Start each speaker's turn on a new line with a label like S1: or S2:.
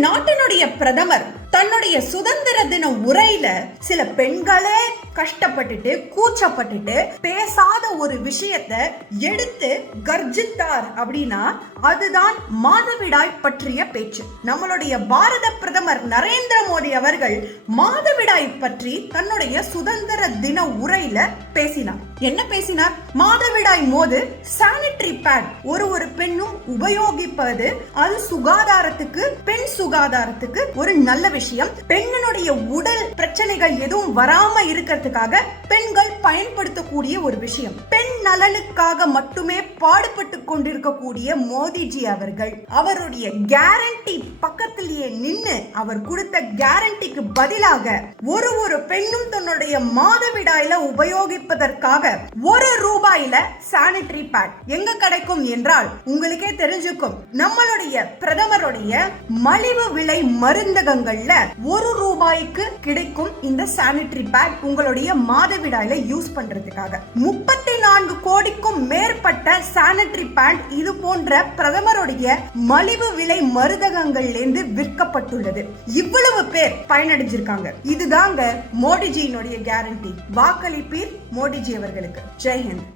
S1: நாட்டினுடைய பிரதமர் தன்னுடைய சுதந்திர தின உரையில சில பெண்களே கஷ்டப்பட்டுட்டு கூச்சப்பட்டுட்டு பேசாத ஒரு விஷயத்த எடுத்து கர்ஜித்தார் அப்படின்னா அதுதான் மாதவிடாய் பற்றிய பேச்சு. நம்மளுடைய பாரத பிரதமர் நரேந்திர மோடி அவர்கள் மாதவிடாய் பற்றி தன்னுடைய சுதந்திர தின உரையில பேசினார். என்ன பேசினார்? மாதவிடாய் மோது சானிட்டரி பேட் ஒரு ஒரு பெண்ணும் உபயோகிப்பது அது சுகாதாரத்துக்கு பெண் சுகாதாரத்துக்கு ஒரு நல்ல விஷயம். பெண்ணினுடைய உடல் பிரச்சனைகள் எதுவும் வராம இருக்கிறதுக்காக பெண்கள் பயன்படுத்தக்கூடிய ஒரு விஷயம். பெண் நலனுக்காக மட்டுமே பாடுபட்டு கொண்டிருக்கக்கூடிய மோடிஜி அவர்கள் அவருடைய கேரண்டி பக்கத்திலேயே நின்று அவர் கொடுத்த கேரண்டிக்கு பதிலாக ஒரு ஒரு பெண்ணும் தன்னுடைய மாதவிடாயில உபயோகிப்பதற்காக ஒரு ரூபாயில சானிட்டரி பேட் எங்க கிடைக்கும் என்றால் உங்களுக்கே தெரிஞ்சுக்கும். நம்மளுடைய பிரதமருடைய மலிவு விலை மருந்தகங்கள்ல ஒரு ரூபாய்க்கு கிடைக்கும் இந்த சானிட்டரி பேட் உங்களுடைய மாதவிடாயில யூஸ் பண்றதுக்காக. முப்பத்தி நான்கு கோடிக்கும் மேற்பட்ட சானிட்டரி பேண்ட் இது போன்ற பிரதமருடைய மலிவு விலை மருந்தகங்கள்ல இருந்து விற்கப்பட்டுள்ளது. இவ்வளவு பேர் பயனடைஞ்சிருக்காங்க. இதுதாங்க மோடிஜியினுடைய கேரண்டி வாக்களிப்பீர் மோடிஜி அவர்களுக்கு. ஜெய்ஹிந்த்